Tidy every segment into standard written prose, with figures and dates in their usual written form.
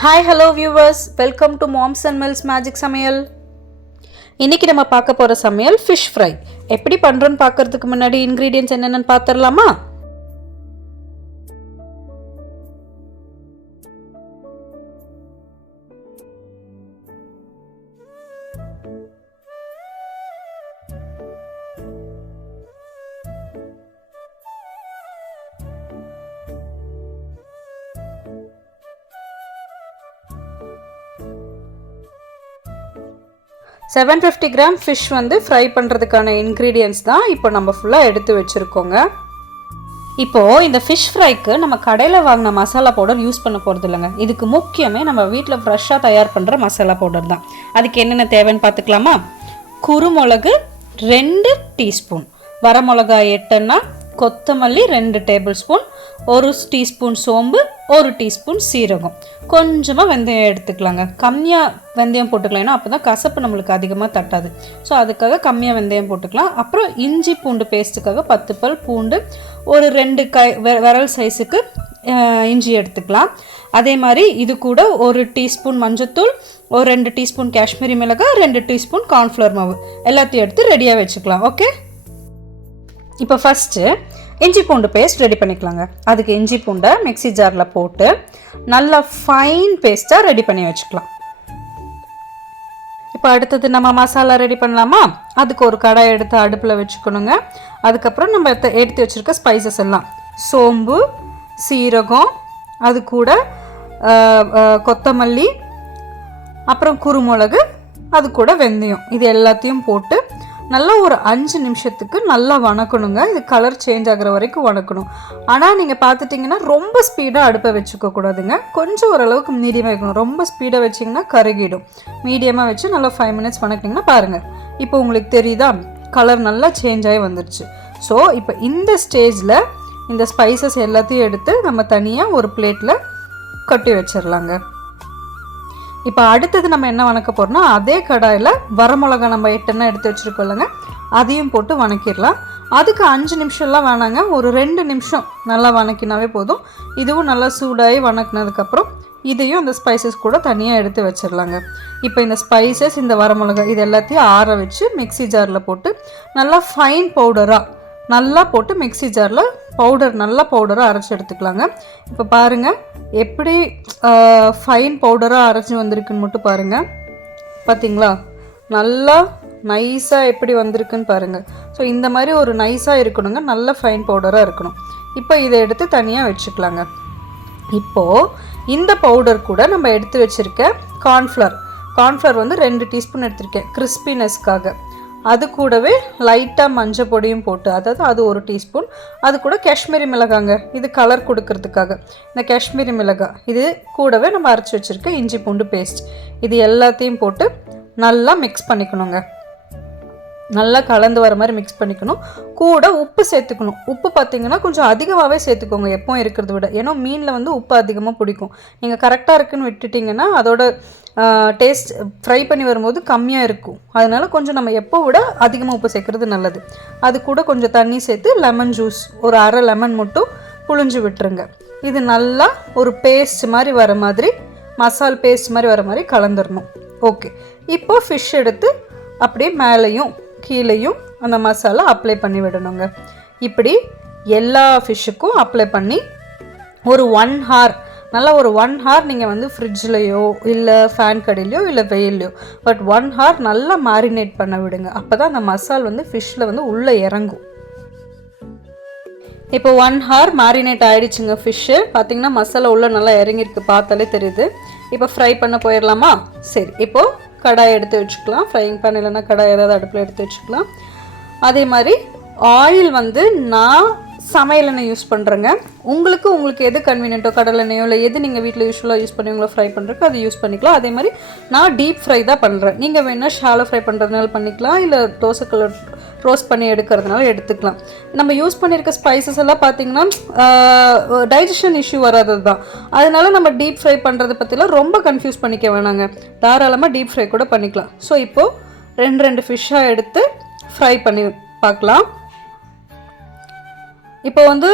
Hi, hello viewers. Welcome to Moms and Mills Magic சமையல். இன்னைக்கு நம்ம பார்க்க போற சமையல் fish fry. எப்படி பண்றோம்னு பார்க்கிறதுக்கு முன்னாடி ingredients என்னென்னன்னு பார்த்தறலாமா? $750 கிராம் ஃபிஷ் வந்து ஃப்ரை பண்ணுறதுக்கான இன்க்ரீடியன்ட்ஸ் தான் இப்போ நம்ம ஃபுல்லாக எடுத்து வச்சுருக்கோங்க. இப்போது இந்த ஃபிஷ் ஃப்ரைக்கு நம்ம கடையில் வாங்கின மசாலா பவுடர் யூஸ் பண்ண போகிறது இல்லைங்க. இதுக்கு முக்கியமே நம்ம வீட்டில் ஃப்ரெஷ்ஷாக தயார் பண்ணுற மசாலா பவுடர் தான். அதுக்கு என்னென்ன தேவைன்னு பார்த்துக்கலாமா? குருமிளகு 2 டீஸ்பூன், வரமிளகா 8, கொத்தமல்லி 2 டேபிள் ஸ்பூன், 1 டீஸ்பூன் சோம்பு, 1 டீஸ்பூன் சீரகம், கொஞ்சமாக வெந்தயம் எடுத்துக்கலாங்க. கம்மியாக வெந்தயம் போட்டுக்கலாம், ஏன்னா அப்போ தான் கசப்பு நம்மளுக்கு அதிகமாக தட்டாது. ஸோ அதுக்காக கம்மியாக வெந்தயம் போட்டுக்கலாம். அப்புறம் இஞ்சி பூண்டு பேஸ்ட்டுக்காக 10 பல் பூண்டு, ஒரு 2 விரல் சைஸுக்கு இஞ்சி எடுத்துக்கலாம். அதே மாதிரி இது கூட 1 டீஸ்பூன் மஞ்சத்தூள், ஒரு 2 டீஸ்பூன் காஷ்மீரி மிளகாய், 2 டீஸ்பூன் கார்ன்ஃப்ளவர் மாவு எல்லாத்தையும் எடுத்து ரெடியாக வச்சுக்கலாம். ஓகே, இப்போ ஃபஸ்ட்டு இஞ்சி பூண்டு பேஸ்ட் ரெடி பண்ணிக்கலாங்க. அதுக்கு இஞ்சி பூண்டை மிக்ஸி ஜாரில் போட்டு நல்லா ஃபைன் பேஸ்ட்டாக ரெடி பண்ணி வச்சுக்கலாம். இப்போ அடுத்தது நம்ம மசாலா ரெடி பண்ணலாமா? அதுக்கு ஒரு கடாய் எடுத்து அடுப்பில் வச்சுக்கணுங்க. அதுக்கப்புறம் நம்ம எடுத்து வச்சுருக்க ஸ்பைசஸ் எல்லாம், சோம்பு, சீரகம், அது கூட கொத்தமல்லி, அப்புறம் குருமிளகு, அது கூட வெந்தயம், இது எல்லாத்தையும் போட்டு நல்லா ஒரு 5 நிமிஷத்துக்கு நல்லா வணக்கணுங்க. இது கலர் சேஞ்ச் ஆகிற வரைக்கும் வணக்கணும். ஆனால் நீங்கள் பார்த்துட்டிங்கன்னா ரொம்ப ஸ்பீடாக அடுப்பை வச்சுக்க கூடாதுங்க. கொஞ்சம் ஓரளவுக்கு மீடியமாக வைக்கணும். ரொம்ப ஸ்பீடாக வச்சிங்கன்னா கருகிடும். மீடியமாக வச்சு நல்லா 5 மினிட்ஸ் வணக்கிங்கன்னா பாருங்கள், இப்போ உங்களுக்கு தெரியுதா கலர் நல்லா சேஞ்ச் ஆகி வந்துடுச்சு. ஸோ இப்போ இந்த ஸ்டேஜில் இந்த ஸ்பைசஸ் எல்லாத்தையும் எடுத்து நம்ம தனியாக ஒரு பிளேட்டில் கட்டி வச்சிடலாங்க. இப்போ அடுத்தது நம்ம என்ன வணக்க போகிறோம்னா, அதே கடாயில் வரமிளகா நம்ம 8 எடுத்து வச்சுருக்கோம்லங்க, அதையும் போட்டு வணக்கிடலாம். அதுக்கு 5 நிமிஷம்லாம் வேணாங்க, ஒரு 2 நிமிஷம் நல்லா வணக்கினாவே போதும். இதுவும் நல்லா சூடாகி வணக்கினதுக்கப்புறம் இதையும் அந்த ஸ்பைசஸ் கூட தனியாக எடுத்து வச்சிடலாங்க. இப்போ இந்த ஸ்பைசஸ், இந்த வரமிளகா, இது எல்லாத்தையும் ஆற வச்சு மிக்ஸி ஜாரில் போட்டு நல்லா ஃபைன் பவுடராக நல்லா போட்டு மிக்ஸி ஜாரில் நல்லா பவுடராக அரைச்சி எடுத்துக்கலாங்க. இப்போ பாருங்கள் எப்படி ஃபைன் பவுடராக அரைச்சி வந்திருக்குன்னு மட்டும் பாருங்கள். பார்த்தீங்களா, நல்லா நைஸாக எப்படி வந்திருக்குன்னு பாருங்கள். ஸோ இந்த மாதிரி ஒரு நைஸாக இருக்கணுங்க, நல்ல ஃபைன் பவுடராக இருக்கணும். இப்போ இதை எடுத்து தனியாக வச்சுக்கலாங்க. இப்போது இந்த பவுடர் கூட நம்ம எடுத்து வச்சுருக்க கார்ன்ஃப்ளவர் வந்து 2 டீஸ்பூன் எடுத்திருக்கேன் கிறிஸ்பினஸ்க்காக. அது கூடவே லைட்டாக மஞ்சள் பொடியும் போட்டு, அதாவது அது 1 டீஸ்பூன், அது கூட காஷ்மீரி மிளகாங்க, இது கலர் கொடுக்கறதுக்காக இந்த காஷ்மீரி மிளகாய், இது கூடவே நம்ம அரைச்சி வச்சுருக்க இஞ்சி பூண்டு பேஸ்ட், இது எல்லாத்தையும் போட்டு நல்லா மிக்ஸ் பண்ணிக்கணுங்க. நல்லா கலந்து வர மாதிரி மிக்ஸ் பண்ணிக்கணும். கூட உப்பு சேர்த்துக்கணும். உப்பு பார்த்திங்கன்னா கொஞ்சம் அதிகமாகவே சேர்த்துக்கோங்க எப்பவும் இருக்கிறத விட, ஏன்னா மீனில் வந்து உப்பு அதிகமாக பிடிக்கும். நீங்கள் கரெக்டாக இருக்குன்னு விட்டுட்டிங்கன்னா அதோட டேஸ்ட் ஃப்ரை பண்ணி வரும்போது கம்மியாக இருக்கும். அதனால் கொஞ்சம் நம்ம எப்போ விட அதிகமாக உப்பு சேர்க்குறது நல்லது. அது கூட கொஞ்சம் தண்ணி சேர்த்து லெமன் ஜூஸ் ஒரு அரை லெமன் மட்டும் புழிஞ்சு விட்டுருங்க. இது நல்லா ஒரு பேஸ்ட் மாதிரி வர மாதிரி, மசால் பேஸ்ட் மாதிரி வர மாதிரி கலந்துடணும். ஓகே, இப்போ ஃபிஷ் எடுத்து அப்படியே மேலேயும் கீழேயும் அந்த மசாலா அப்ளை பண்ணி விடணுங்க. இப்படி எல்லா ஃபிஷ்ஷுக்கும் அப்ளை பண்ணி ஒரு 1 hour, நல்லா ஒரு 1 hour நீங்கள் வந்து ஃப்ரிட்ஜ்லையோ இல்லை ஃபேன் கடையிலையோ இல்லை வெயிலையோ, பட் 1 hour நல்லா மேரினேட் பண்ண விடுங்க. அப்போ தான் அந்த மசால் வந்து ஃபிஷ்ஷில் வந்து உள்ளே இறங்கும். இப்போ 1 hour மேரினேட் ஆகிடுச்சுங்க ஃபிஷ்ஷு. பார்த்திங்கன்னா மசாலா உள்ளே நல்லா இறங்கியிருக்கு, பார்த்தாலே தெரியுது. இப்போ ஃப்ரை பண்ண போயிடலாமா? சரி, இப்போது கடாயை எடுத்து வச்சுக்கலாம். ஃப்ரைங் பேன் இல்லைன்னா கடாய் ஏதாவது அடுப்பில் எடுத்து வச்சுக்கலாம். அதே மாதிரி ஆயில் வந்து நான் சமையல் எண்ணெய் யூஸ் பண்ணுறேங்க. உங்களுக்கு எது கன்வீனியன்ட்டோ, கடலை எண்ணெயோ இல்லை எது நீங்கள் வீட்டில் யூஸ்வலாக யூஸ் பண்ணுவீங்களோ ஃப்ரை பண்ணுறதுக்கு அது யூஸ் பண்ணிக்கலாம். அதே மாதிரி நான் டீப் ஃப்ரை தான் பண்ணுறேன். நீங்கள் வேணால் ஷாலோ ஃப்ரை பண்ணுறதுனால பண்ணிக்கலாம், இல்லை தோசைக்கல்ல ரோஸ்ட் பண்ணி எடுக்கிறதுனால எடுத்துக்கலாம். நம்ம யூஸ் பண்ணியிருக்க ஸ்பைசஸ் எல்லாம் பார்த்திங்கன்னா டைஜஷன் இஷ்யூ வராதது தான். அதனால நம்ம டீப் ஃப்ரை பண்ணுறதை பற்றிலாம் ரொம்ப கன்ஃபியூஸ் பண்ணிக்க வேணாங்க, தாராளமாக டீப் ஃப்ரை கூட பண்ணிக்கலாம். ஸோ இப்போது 2 ஃபிஷ்ஷாக எடுத்து ஃப்ரை பண்ணி பார்க்கலாம். இப்போ வந்து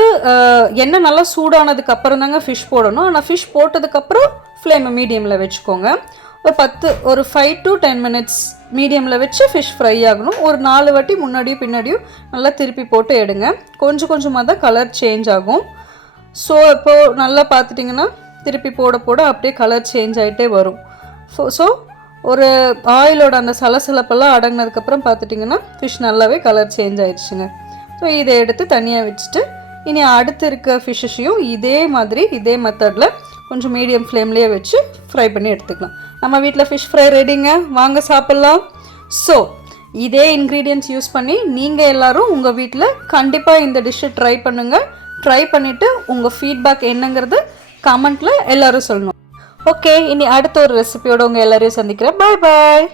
எண்ணெய் நல்லா சூடானதுக்கு அப்புறம் தாங்க ஃபிஷ் போடணும். ஆனால் ஃபிஷ் போட்டதுக்கப்புறம் ஃப்ளேமை மீடியமில் வச்சுக்கோங்க. ஒரு 5 to 10 minutes மீடியமில் வச்சு ஃபிஷ் ஃப்ரை ஆகணும். ஒரு 4 வாட்டி முன்னாடியும் பின்னாடியும் நல்லா திருப்பி போட்டு எடுங்க. கொஞ்சம் கொஞ்சமாக தான் கலர் சேஞ்ச் ஆகும். ஸோ இப்போது நல்லா பார்த்துட்டிங்கன்னா திருப்பி போட போட அப்படியே கலர் சேஞ்ச் ஆகிட்டே வரும். ஸோ ஒரு ஆயிலோட அந்த சலசலப்பெல்லாம் அடங்கினதுக்கப்புறம் பார்த்துட்டிங்கன்னா ஃபிஷ் நல்லாவே கலர் சேஞ்ச் ஆயிடுச்சுங்க. ஸோ இதை எடுத்து தனியாக வச்சுட்டு இனி அடுத்து இருக்க ஃபிஷ்ஷையும் இதே மாதிரி இதே மெத்தடில் கொஞ்சம் மீடியம் ஃப்ளேம்லேயே வச்சு ஃப்ரை பண்ணி எடுத்துக்கலாம். நம்ம வீட்டில் ஃபிஷ் ஃப்ரை ரெடிங்க, வாங்க சாப்பிட்லாம். ஸோ இதே இன்க்ரீடியன்ட்ஸ் யூஸ் பண்ணி நீங்கள் எல்லோரும் உங்கள் வீட்டில் கண்டிப்பாக இந்த டிஷ்ஷை ட்ரை பண்ணுங்கள். ட்ரை பண்ணிவிட்டு உங்கள் ஃபீட்பேக் என்னங்கிறது கமெண்ட்டில் எல்லோரும் சொல்லணும். ஓகே, இனி அடுத்த ஒரு ரெசிபியோடு உங்கள் எல்லோரையும் சந்திக்கிறேன். பாய் பாய்.